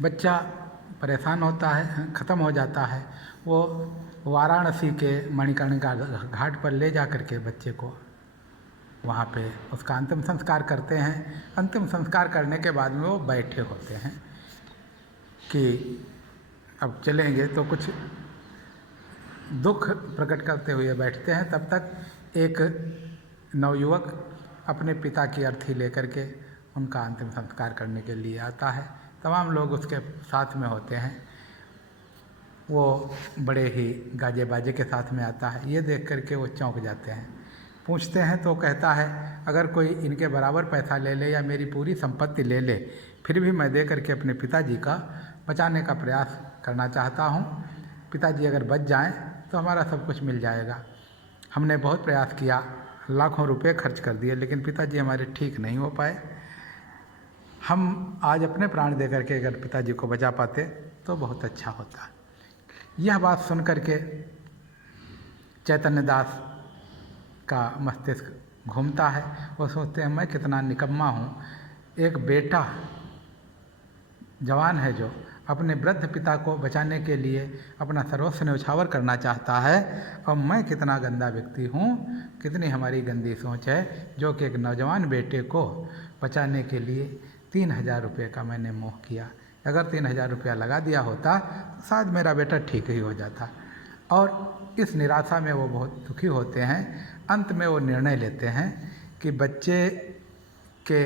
बच्चा परेशान होता है, ख़त्म हो जाता है। वो वाराणसी के मणिकर्णिका घाट पर ले जा कर के बच्चे को वहाँ पे उसका अंतिम संस्कार करते हैं। अंतिम संस्कार करने के बाद में वो बैठे होते हैं कि अब चलेंगे, तो कुछ दुख प्रकट करते हुए बैठते हैं। तब तक एक नवयुवक अपने पिता की अर्थी लेकर के उनका अंतिम संस्कार करने के लिए आता है। तमाम लोग उसके साथ में होते हैं। वो बड़े ही गाजे बाजे के साथ में आता है। ये देख कर के वो चौंक जाते हैं। पूछते हैं तो कहता है, अगर कोई इनके बराबर पैसा ले ले या मेरी पूरी संपत्ति ले ले, फिर भी मैं दे करके अपने पिताजी का बचाने का प्रयास करना चाहता हूँ। पिताजी अगर बच जाएं तो हमारा सब कुछ मिल जाएगा। हमने बहुत प्रयास किया, लाखों रुपए खर्च कर दिए, लेकिन पिताजी हमारे ठीक नहीं हो पाए। हम आज अपने प्राण दे करके अगर पिताजी को बचा पाते तो बहुत अच्छा होता। यह बात सुन करके चैतन्य दास का मस्तिष्क घूमता है। वो सोचते हैं, मैं कितना निकम्मा हूँ। एक बेटा जवान है जो अपने वृद्ध पिता को बचाने के लिए अपना सर्वस्व न्यौछावर करना चाहता है, और मैं कितना गंदा व्यक्ति हूँ, कितनी हमारी गंदी सोच है, जो कि एक नौजवान बेटे को बचाने के लिए 3,000 रुपये का मैंने मोह किया। अगर 3,000 रुपया लगा दिया होता तो शायद मेरा बेटा ठीक ही हो जाता। और इस निराशा में वो बहुत दुखी होते हैं। अंत में वो निर्णय लेते हैं कि बच्चे के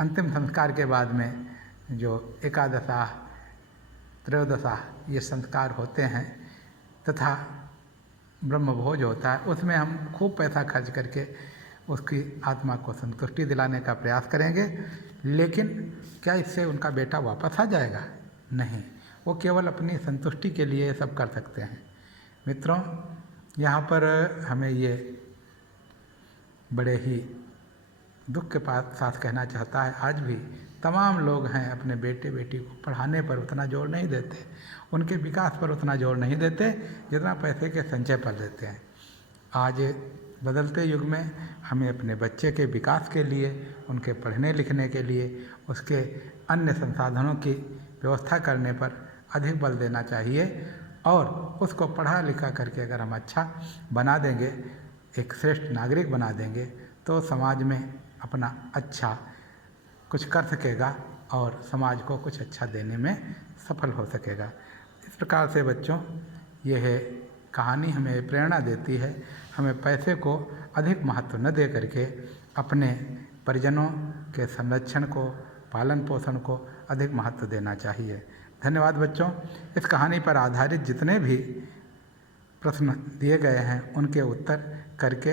अंतिम संस्कार के बाद में जो एकादशा त्रयोदशा ये संस्कार होते हैं तथा ब्रह्मभोज होता है, उसमें हम खूब पैसा खर्च करके उसकी आत्मा को संतुष्टि दिलाने का प्रयास करेंगे। लेकिन क्या इससे उनका बेटा वापस आ जाएगा? नहीं, वो केवल अपनी संतुष्टि के लिए ये सब कर सकते हैं। मित्रों, यहाँ पर हमें ये बड़े ही दुख के साथ कहना चाहता है, आज भी तमाम लोग हैं अपने बेटे बेटी को पढ़ाने पर उतना जोर नहीं देते, उनके विकास पर उतना जोर नहीं देते जितना पैसे के संचय पर देते हैं। आज बदलते युग में हमें अपने बच्चे के विकास के लिए, उनके पढ़ने लिखने के लिए, उसके अन्य संसाधनों की व्यवस्था करने पर अधिक बल देना चाहिए। और उसको पढ़ा लिखा करके अगर हम अच्छा बना देंगे, एक श्रेष्ठ नागरिक बना देंगे, तो समाज में अपना अच्छा कुछ कर सकेगा और समाज को कुछ अच्छा देने में सफल हो सकेगा। इस प्रकार से बच्चों, यह कहानी हमें प्रेरणा देती है। हमें पैसे को अधिक महत्व न दे करके अपने परिजनों के संरक्षण को, पालन पोषण को अधिक महत्व देना चाहिए। धन्यवाद बच्चों। इस कहानी पर आधारित जितने भी प्रश्न दिए गए हैं उनके उत्तर करके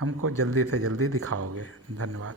हमको जल्दी से जल्दी दिखाओगे। धन्यवाद।